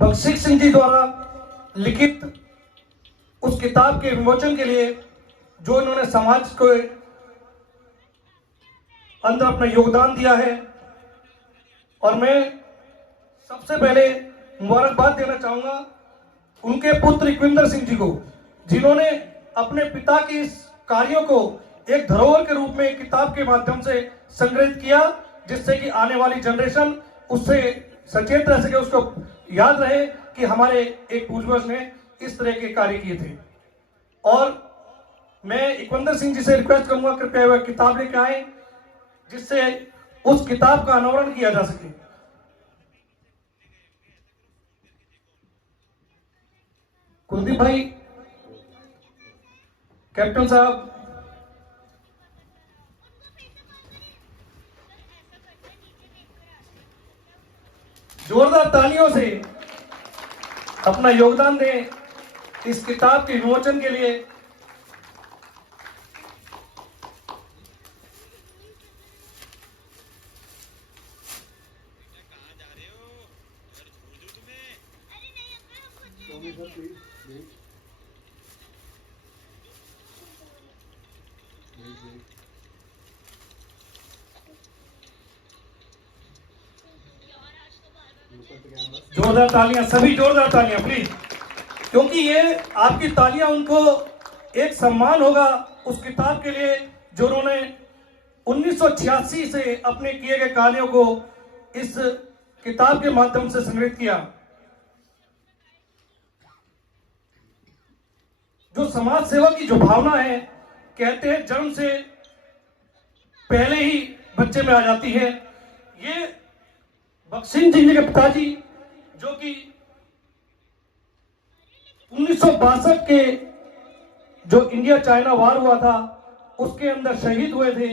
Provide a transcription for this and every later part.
बख्शी सिंह जी द्वारा लिखित उस किताब के विमोचन के लिए जो इन्होंने समाज को अंदर अपना योगदान दिया है। और मैं सबसे पहले मुबारकबाद देना चाहूंगा उनके पुत्र इकविंदर सिंह जी को, जिन्होंने अपने पिता के इस कार्यों को एक धरोहर के रूप में एक किताब के माध्यम से संग्रहित किया, जिससे कि आने वाली जनरेशन उससे सचेत रह सके, उसको याद रहे कि हमारे एक पूर्वज ने इस तरह के कार्य किए थे। और मैं इकविंदर सिंह जी से रिक्वेस्ट करूंगा कृपया वह किताब लेके आए, जिससे उस किताब का अनावरण किया जा सके। कुलदीप भाई, कैप्टन साहब, जोरदार तालियों से अपना योगदान दें इस किताब के विमोचन के लिए। जोरदार तालियां, सभी जोरदार तालियां प्लीज, क्योंकि ये आपकी तालियां उनको एक सम्मान होगा उस किताब के लिए जो उन्होंने 1986 से अपने किए गए कार्यों को इस किताब के माध्यम से संग्रहित किया। जो समाज सेवा की जो भावना है, कहते हैं जन्म से पहले ही बच्चे में आ जाती है। ये बख्शी सिंह जी के पिताजी जो कि 1962 के जो इंडिया चाइना वार हुआ था उसके अंदर शहीद हुए थे,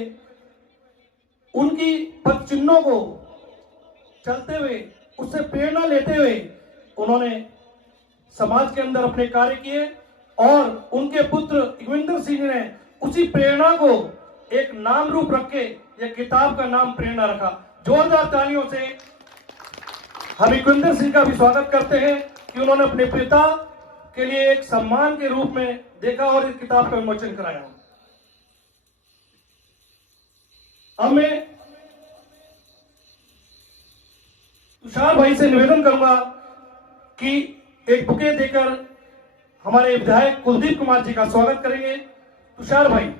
उनकी पद चिन्हों को चलते हुए उससे प्रेरणा लेते हुए उन्होंने समाज के अंदर अपने कार्य किए और उनके पुत्र इकविंदर सिंह ने उसी प्रेरणा को एक नाम रूप रख के यह किताब का नाम प्रेरणा रखा। जोरदार तालियों से हम इकविंदर सिंह का भी स्वागत करते हैं कि उन्होंने अपने पिता के लिए एक सम्मान के रूप में देखा और इस किताब का विमोचन कराया। अब मैं तुषार भाई से निवेदन करूंगा कि एक बुके देकर हमारे विधायक कुलदीप कुमार जी का स्वागत करेंगे। तुषार भाई,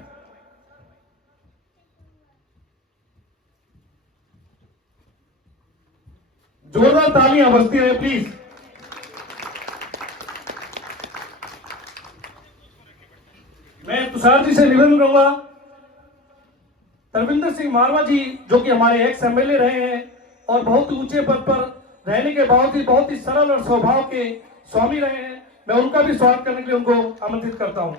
जोरदार तालियां बजती रहे प्लीज। मैं तुषार जी से निवेदन करूंगा, तरविंदर सिंह मारवा जी जो कि हमारे एक्स एमएलए रहे हैं और बहुत ऊंचे पद पर रहने के बावजूद बहुत ही सरल और स्वभाव के स्वामी रहे हैं, मैं उनका भी स्वागत करने के लिए उनको आमंत्रित करता हूं।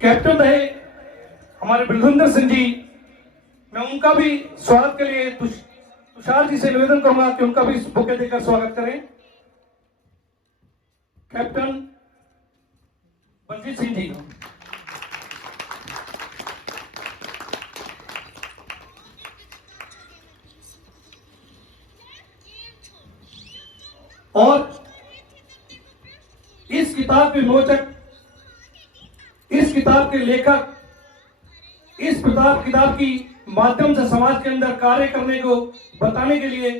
कैप्टन रहे हमारे बलविंदर सिंह जी, मैं उनका भी स्वागत के लिए तुषार जी से निवेदन करूंगा कि उनका भी बुके देकर स्वागत करें। कैप्टन बलजीत सिंह जी, और इस किताब के विमोचक, इस किताब के लेखक, इस किताब की माध्यम से समाज के अंदर कार्य करने को बताने के लिए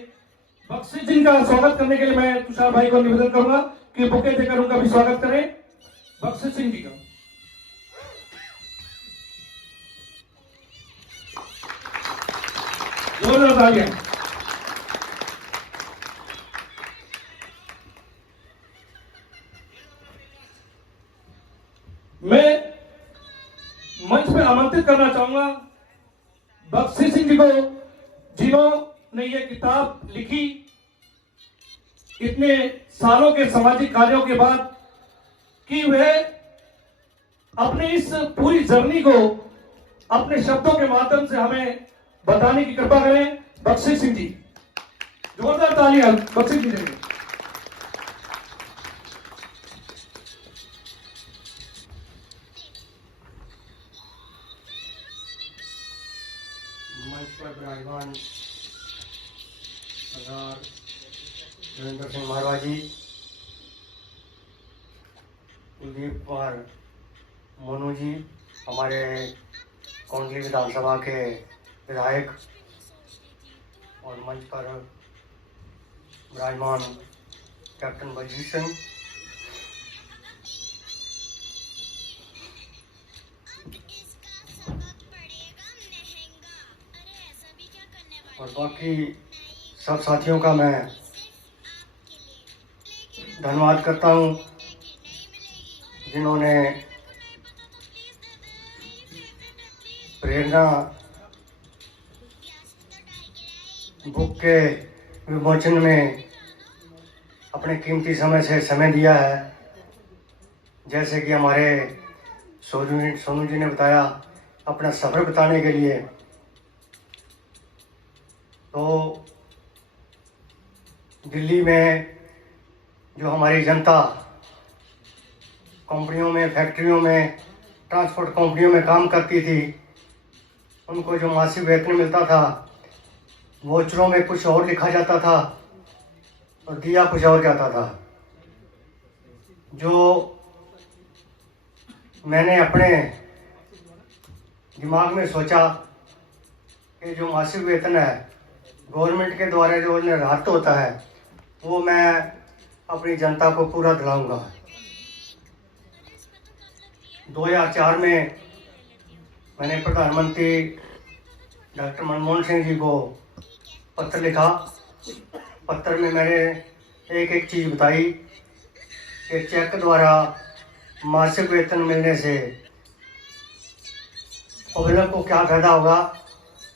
बख्शी सिंह का स्वागत करने के लिए मैं तुषार भाई को निवेदन करूंगा कि बुके देकर उनका भी स्वागत करें। बख्शी सिंह जी का जोरदार तालियां। मैं मंच पे आमंत्रित करना चाहूंगा बख्शी सिंह जी को, जिन्होंने ये किताब लिखी इतने सालों के सामाजिक कार्यों के बाद, कि वह अपने इस पूरी जर्नी को अपने शब्दों के माध्यम से हमें बताने की कृपा करें। बख्शी सिंह जी, जोरदार तालियां बख्शी सिंह जी। पर विराजमान सरदार वीरेंद्र सिंह मारवा जी, कुलदीप कुमार मोनू जी, हमारे कोंडली विधानसभा के विधायक, और मंच पर विराजमान कैप्टन बलजीत सिंह, और बाकी सब साथियों का मैं धन्यवाद करता हूं जिन्होंने प्रेरणा बुक के विमोचन में अपने कीमती समय से समय दिया है। जैसे कि हमारे सोनू जी ने बताया अपना सफ़र बताने के लिए, तो दिल्ली में जो हमारी जनता कंपनियों में, फैक्ट्रियों में, ट्रांसपोर्ट कंपनियों में काम करती थी, उनको जो मासिक वेतन मिलता था वोचरों में कुछ और लिखा जाता था और दिया कुछ और जाता था। जो मैंने अपने दिमाग में सोचा कि जो मासिक वेतन है गवर्नमेंट के द्वारा जो निर्धारित होता है वो मैं अपनी जनता को पूरा दिलाऊंगा। 2004 में मैंने प्रधानमंत्री डॉक्टर मनमोहन सिंह जी को पत्र लिखा। पत्र में मैंने एक एक चीज़ बताई कि चेक द्वारा मासिक वेतन मिलने से पब्लिक को क्या फ़ायदा होगा,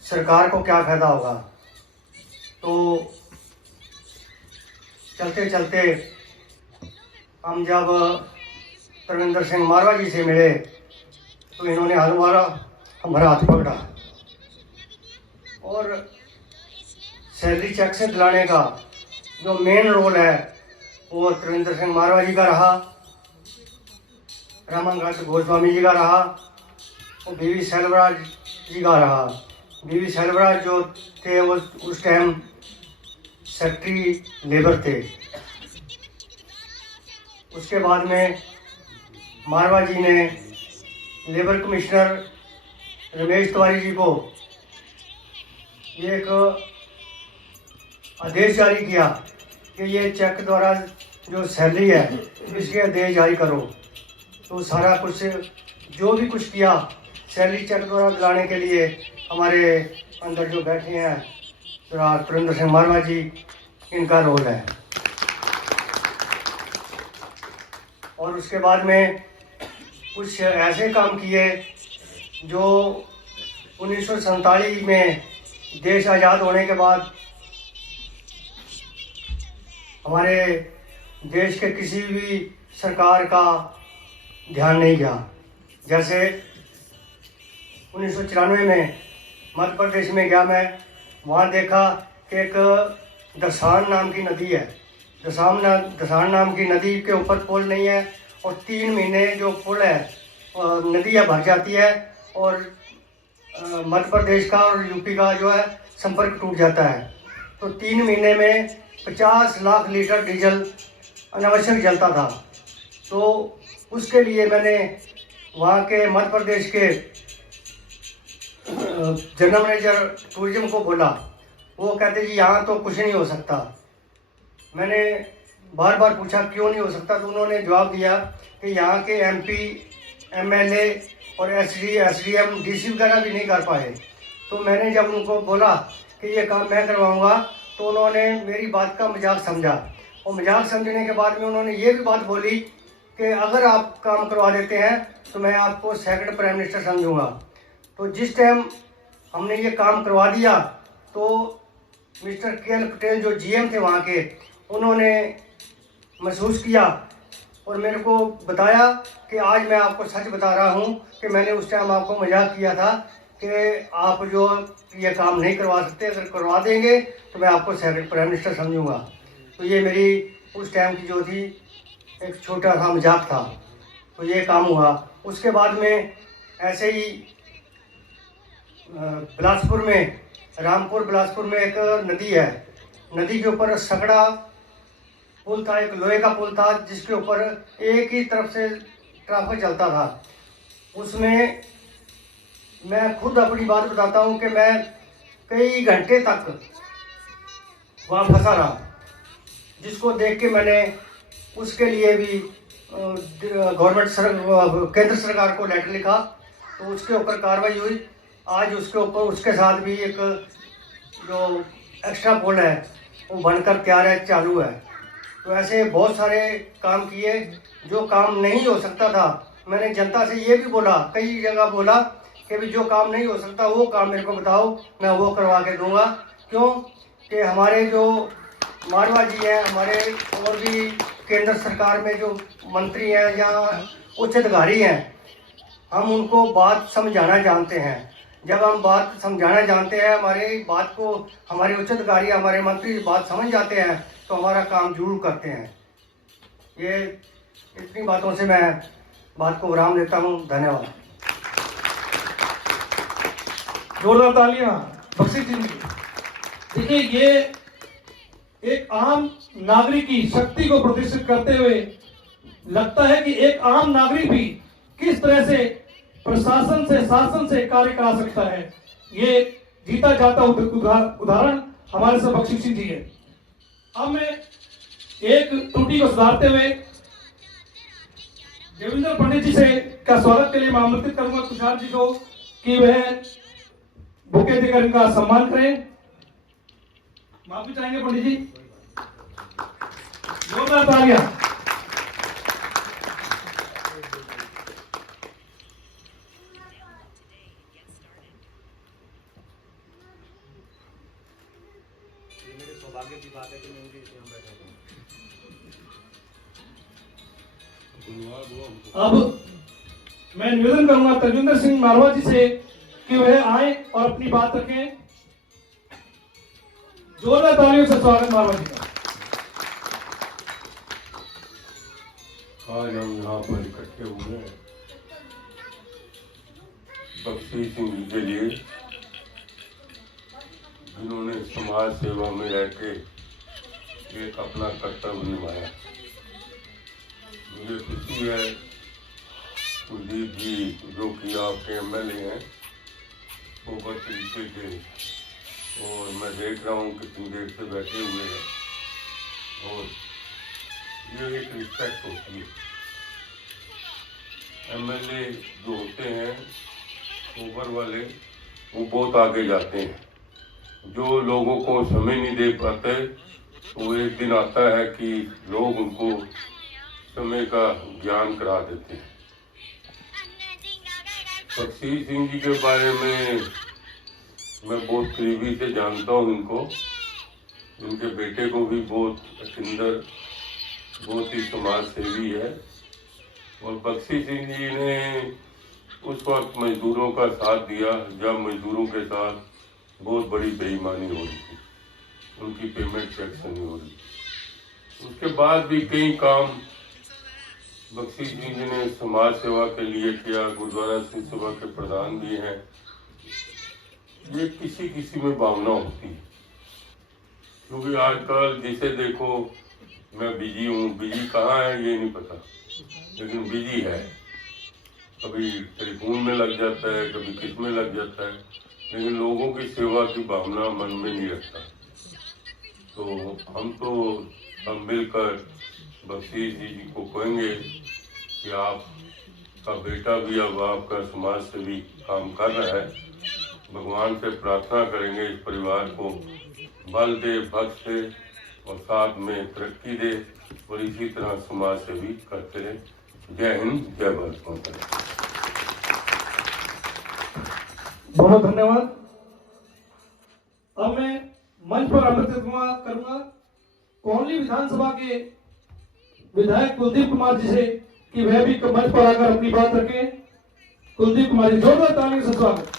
सरकार को क्या फ़ायदा होगा। तो चलते चलते हम जब वीरेंद्र सिंह मारवा जी से मिले तो इन्होंने हमारा हाथ पकड़ा और सैलरी चेक से दिलाने का जो मेन रोल है वो वीरेंद्र सिंह मारवा जी का रहा, रामांगत गोस्वामी जी का रहा, और बीवी सेल्वराज जी का रहा। बीवी सेल्वराज जो थे वो उस टाइम सेक्रेटरी लेबर थे। उसके बाद में मारवा जी ने लेबर कमिश्नर रमेश तिवारी जी को एक आदेश जारी किया कि ये चेक द्वारा जो सैलरी है इसके आदेश जारी करो। तो सारा कुछ जो भी कुछ किया सैलरी चेक द्वारा दिलाने के लिए हमारे अंदर जो बैठे हैं वीरेंद्र सिंह मारवा जी, इनका रोल है। और उसके बाद में कुछ ऐसे काम किए जो 1947 में देश आज़ाद होने के बाद हमारे देश के किसी भी सरकार का ध्यान नहीं गया। जैसे 1994 में मध्य प्रदेश में गया मैं, वहाँ देखा कि एक दसान नाम की नदी है। दसान नाम की नदी के ऊपर पुल नहीं है और 3 महीने जो पुल है नदी भर जाती है और मध्य प्रदेश का और यूपी का जो है संपर्क टूट जाता है। तो 3 महीने में 50 लाख लीटर डीजल अनावश्यक जलता था। तो उसके लिए मैंने वहाँ के मध्य प्रदेश के जनरल मैनेजर टूरिज्म को बोला। वो कहते जी यहाँ तो कुछ नहीं हो सकता। मैंने बार बार पूछा क्यों नहीं हो सकता, तो उन्होंने जवाब दिया कि यहाँ के एमपी, एमएलए और एसडीएम, डीसी वगैरह भी नहीं कर पाए। तो मैंने जब उनको बोला कि ये काम मैं करवाऊँगा तो उन्होंने मेरी बात का मजाक समझा, और मजाक समझने के बाद में उन्होंने ये भी बात बोली कि अगर आप काम करवा देते हैं तो मैं आपको सेकंड प्राइम मिनिस्टर समझूंगा। तो जिस टाइम हमने ये काम करवा दिया तो मिस्टर के.एल. पटेल जो जीएम थे वहाँ के, उन्होंने महसूस किया और मेरे को बताया कि आज मैं आपको सच बता रहा हूँ कि मैंने उस टाइम आपको मजाक किया था कि आप जो ये काम नहीं करवा सकते, अगर करवा देंगे तो मैं आपको सेकंड प्राइम मिनिस्टर समझूंगा। तो ये मेरी उस टाइम की जो थी एक छोटा सा मजाक था। तो ये काम हुआ। उसके बाद में ऐसे ही बिलासपुर में रामपुर बिलासपुर में एक नदी है, नदी के ऊपर सकड़ा पुल था, एक लोहे का पुल था जिसके ऊपर एक ही तरफ से ट्रैफिक चलता था। उसमें मैं खुद अपनी बात बताता हूँ कि मैं कई घंटे तक वहाँ फंसा रहा, जिसको देख के मैंने उसके लिए भी केंद्र सरकार को लेटर लिखा, तो उसके ऊपर कार्रवाई हुई। आज उसके ऊपर उसके साथ भी एक जो एक्स्ट्रा पुल है वो बनकर तैयार है, चालू है। तो ऐसे बहुत सारे काम किए। जो काम नहीं हो सकता था, मैंने जनता से ये भी बोला, कई जगह बोला कि भी जो काम नहीं हो सकता वो काम मेरे को बताओ, मैं वो करवा के दूंगा। क्यों कि हमारे जो मारवा जी हैं, हमारे और भी केंद्र सरकार में जो मंत्री हैं या उच्च अधिकारी हैं, हम उनको बात समझाना जानते हैं। जब हम बात समझाना जानते हैं, हमारे बात को हमारे उच्च अधिकारी, हमारे मंत्री बात समझ जाते हैं, तो हमारा काम जरूर करते हैं। ये इतनी बातों से मैं बात को विराम देता हूँ। धन्यवाद। जोरदार तालियां बख्शी जी। देखिए, ये एक आम नागरिक की शक्ति को प्रदर्शित करते हुए लगता है कि एक आम नागरिक भी किस तरह से प्रशासन से, शासन से कार्य करा सकता है। ये जीता जाता उदाहरण हमारे साथ बख्शी सिंह जी है। अब मैं एक त्रुटि को सुधारते हुए देवेंद्र पंडित जी से का स्वागत के लिए मैं आमंत्रित करूंगा तुषार जी को कि वह बुके देकर इनका सम्मान करें। माफी चाहेंगे पंडित जी, जोरदार तालियां। मेरे सौभाग्य की बात है कि मैं उनके यहाँ बैठा हूँ। अब मैं निवेदन करूंगा तजविंदर सिंह मारवा जी से कि वह आए और अपनी बात रखें। जोरदार तालियों से स्वागत मारवा जी का। आज हम यहाँ पर इकट्ठे हुए हैं बख्शी सिंह जी के लिए, जिन्होंने समाज सेवा में रहकर एक अपना कर्तव्य निभाया। मुझे खुशी है कुलदीप जी, जो कि आपके एमएलए हैं, वो बहुत तरीके के, और मैं देख रहा हूँ कितनी देर से बैठे हुए हैं, और ये एक रिस्पेक्ट होती है। एमएलए जो होते हैं ऊपर वाले, वो बहुत आगे जाते हैं। जो लोगों को समय नहीं दे पाते, तो एक दिन आता है कि लोग उनको समय का ज्ञान करा देते हैं। बख्शी सिंह जी के बारे में मैं बहुत करीबी से जानता हूँ इनको। इनके बेटे को भी बहुत अचिंदर, बहुत ही समाज सेवी है। और बख्शी सिंह जी ने उस वक्त मजदूरों का साथ दिया जब मजदूरों के साथ बहुत बड़ी बेईमानी हो रही थी, उनकी पेमेंट सेक्शन नहीं हो रही। उसके बाद भी कई काम बख्शी सिंह जी ने समाज सेवा के लिए किया। गुरुद्वारा सिंह सभा के प्रधान भी हैं। ये किसी किसी में भावना होती है, क्योंकि आजकल जिसे देखो मैं बिजी हूँ, बिजी कहाँ है ये नहीं पता, लेकिन बिजी है। कभी टेलीफोन में लग जाता है, कभी किस में लग जाता है, लेकिन लोगों की सेवा की भावना मन में नहीं रखता। तो हम मिलकर बख्शी जी को कहेंगे कि आपका बेटा भी अब आपका समाज से भी काम कर रहा है। भगवान से प्रार्थना करेंगे इस परिवार को बल दे, बख्श दे और साथ में तरक्की दे, और इसी तरह समाज से भी करते रहे। जय हिंद, जय भारत माता। बहुत धन्यवाद। अब मैं मंच पर आमंत्रित करूंगा कोहली विधानसभा के विधायक कुलदीप कुमार जी से कि वह भी मंच पर आकर अपनी बात रखें। कुलदीप कुमार जी, जोरदार तालियों से स्वागत।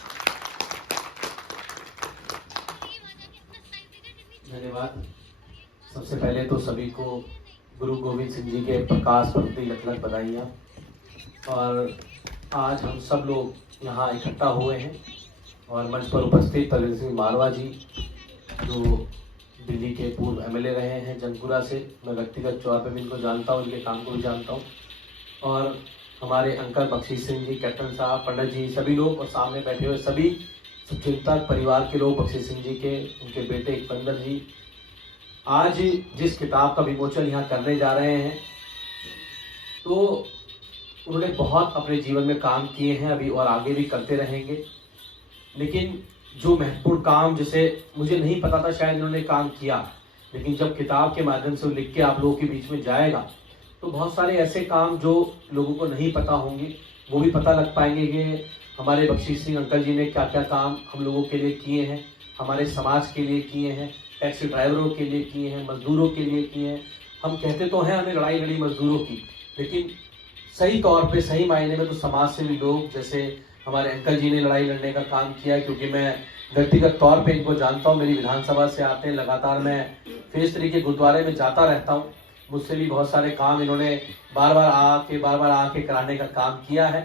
धन्यवाद। सबसे पहले तो सभी को गुरु गोविंद सिंह जी के प्रकाश पर्व की लख लख बधाइयाँ। और आज हम सब लोग यहाँ इकट्ठा हुए हैं और मंच पर उपस्थित परवीन सिंह मारवा जी, जो दिल्ली के पूर्व एमएलए रहे हैं जंगपुरा से। मैं व्यक्तिगत तौर पर भी इनको जानता हूँ, इनके काम को भी जानता हूँ। और हमारे अंकल बख्शीश सिंह जी, कैप्टन साहब, पंडित जी, सभी लोग, और सामने बैठे हुए सभी शुभचिंतक परिवार के लोग, बख्शीश सिंह जी के, उनके बेटे इकबंदर जी, आज जिस किताब का विमोचन यहाँ करने जा रहे हैं, तो उन्होंने बहुत अपने जीवन में काम किए हैं, अभी और आगे भी करते रहेंगे। लेकिन जो महत्वपूर्ण काम, जिसे मुझे नहीं पता था शायद इन्होंने काम किया, लेकिन जब किताब के माध्यम से वो लिख के आप लोगों के बीच में जाएगा, तो बहुत सारे ऐसे काम जो लोगों को नहीं पता होंगे वो भी पता लग पाएंगे कि हमारे बख्शीश सिंह अंकल जी ने क्या क्या काम हम लोगों के लिए किए हैं, हमारे समाज के लिए किए हैं, टैक्सी ड्राइवरों के लिए किए हैं, मजदूरों के लिए किए हैं। हम कहते तो हैं हमने लड़ाई लड़ी मजदूरों की, लेकिन सही तौर पे, सही मायने में तो समाज से भी लोग, जैसे हमारे अंकल जी ने लड़ाई लड़ने का काम किया, क्योंकि मैं व्यक्तिगत तौर पे इनको जानता हूँ, मेरी विधानसभा से आते हैं, लगातार मैं फेस 3 के गुरुद्वारे में जाता रहता हूँ। मुझसे भी बहुत सारे काम इन्होंने बार बार आके कराने का काम किया है।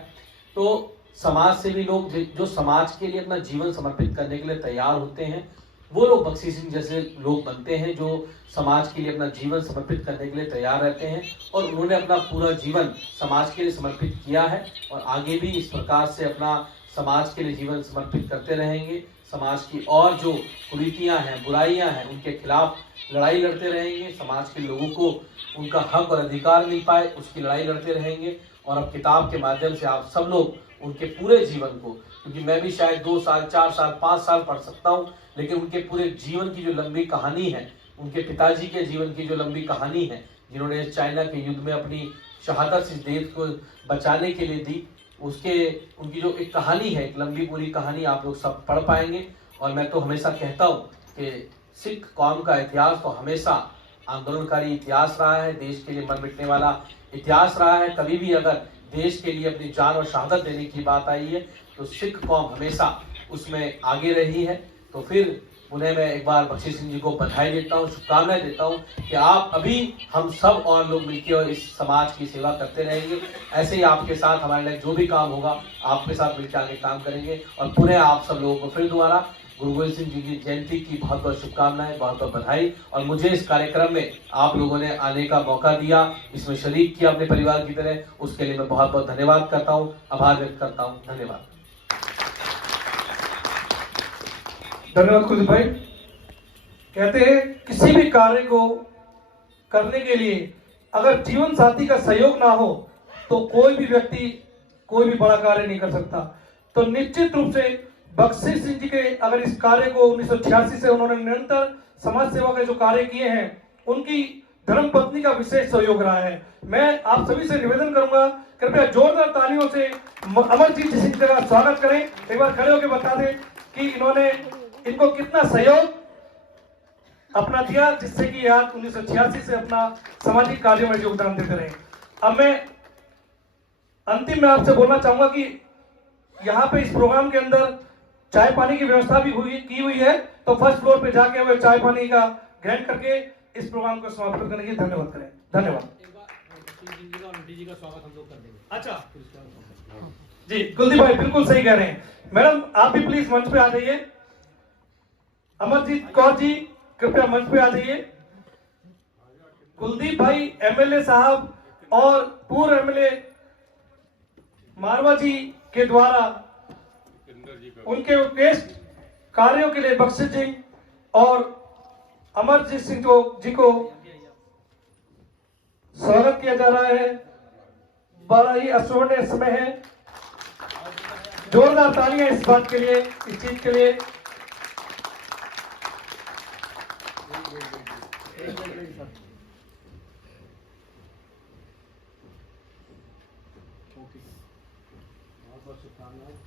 तो समाज से भी लोग, जो समाज के लिए अपना जीवन समर्पित करने के लिए तैयार होते हैं, वो लोग बख्शीश सिंह जैसे लोग बनते हैं, जो समाज के लिए अपना जीवन समर्पित करने के लिए तैयार रहते हैं। और उन्होंने अपना पूरा जीवन समाज के लिए समर्पित किया है और आगे भी इस प्रकार से अपना समाज के लिए जीवन समर्पित करते रहेंगे। समाज की और जो कुरीतियां हैं, बुराइयां हैं, उनके खिलाफ लड़ाई लड़ते रहेंगे। समाज के लोगों को उनका हक और अधिकार मिल पाए, उसकी लड़ाई लड़ते रहेंगे। और अब किताब के माध्यम से आप सब लोग उनके पूरे जीवन को, क्योंकि मैं भी शायद 2 साल, 4 साल, 5 साल पढ़ सकता हूँ, लेकिन उनके पूरे जीवन की जो लंबी कहानी है, उनके पिताजी के जीवन की जो लंबी कहानी है, जिन्होंने चाइना के युद्ध में अपनी शहादत इस देश को बचाने के लिए दी, उनकी जो एक कहानी है, एक लंबी पूरी कहानी आप लोग सब पढ़ पाएंगे। और मैं तो हमेशा कहता हूँ कि सिख कौम का इतिहास तो हमेशा आंदोलनकारी इतिहास रहा है, देश के लिए मर मिटने वाला इतिहास रहा है। कभी भी अगर देश के लिए अपनी जान और शहादत देने की बात आई है, तो सिख कौम हमेशा उसमें आगे रही है। तो फिर उन्हें मैं एक बार बख्शीश सिंह जी को बधाई देता हूँ, शुभकामनाएं देता हूँ कि आप अभी हम सब और लोग मिलकर और इस समाज की सेवा करते रहेंगे। ऐसे ही आपके साथ हमारे लिए जो भी काम होगा, आपके साथ मिलकर आगे काम करेंगे। और पुनः आप सब लोगों को फिर दोबारा गुरु गोविंद सिंह जी की जयंती की बहुत बहुत शुभकामनाएं, बहुत बहुत बधाई। और मुझे इस कार्यक्रम में आप लोगों ने आने का मौका दिया, इसमें शरीक किया अपने परिवार की तरह, उसके लिए मैं बहुत बहुत धन्यवाद करता हूँ, आभार व्यक्त करता हूँ। धन्यवाद। धन्यवाद कुलदीप भाई। कहते हैं किसी भी कार्य को करने के लिए अगर जीवन साथी का सहयोग ना हो तो कोई भी व्यक्ति कोई भी बड़ा कार्य नहीं कर सकता। तो निश्चित रूप से बख्शीश सिंह जी के अगर इस कार्य को 1986 से उन्होंने निरंतर समाज सेवा के जो कार्य किए हैं, उनकी धर्म पत्नी का विशेष सहयोग रहा है। मैं आप सभी से निवेदन करूंगा, कृपया जोरदार तालियों से अमरजीत सिंह जी का स्वागत करें। एक बार खड़े होकर बता दें कि इनको कितना सहयोग अपना दिया, जिससे कि आज 1986 से अपना सामाजिक कार्यों में योगदान देते रहे। अब मैं अंतिम में आपसे बोलना चाहूंगा कि यहाँ पे इस प्रोग्राम के अंदर चाय पानी की व्यवस्था भी की हुई है, तो फर्स्ट फ्लोर पे जाके वे चाय पानी का ग्रहण करके इस प्रोग्राम को समाप्त करने की धन्यवाद करें। धन्यवाद। का स्वागत हम लोग कर देंगे। अच्छा जी, कुलदीप भाई बिल्कुल सही कह रहे हैं। मैडम आप भी प्लीज मंच पे आ जाइए। अमरजीत कौर जी कृपया मंच पे आ जाइए। कुलदीप भाई एमएलए साहब और पूर्व एमएलए मारवा जी के द्वारा उनके उत्कृष्ट कार्यों के लिए बख्शीश जी और अमरजीत सिंह जी को स्वागत किया जा रहा है। बड़ा ही अस्वर्णीय समय है। जोरदार तालियां इस बात के लिए, इस चीज के लिए। बहुत बहुत शुभकामनाएं।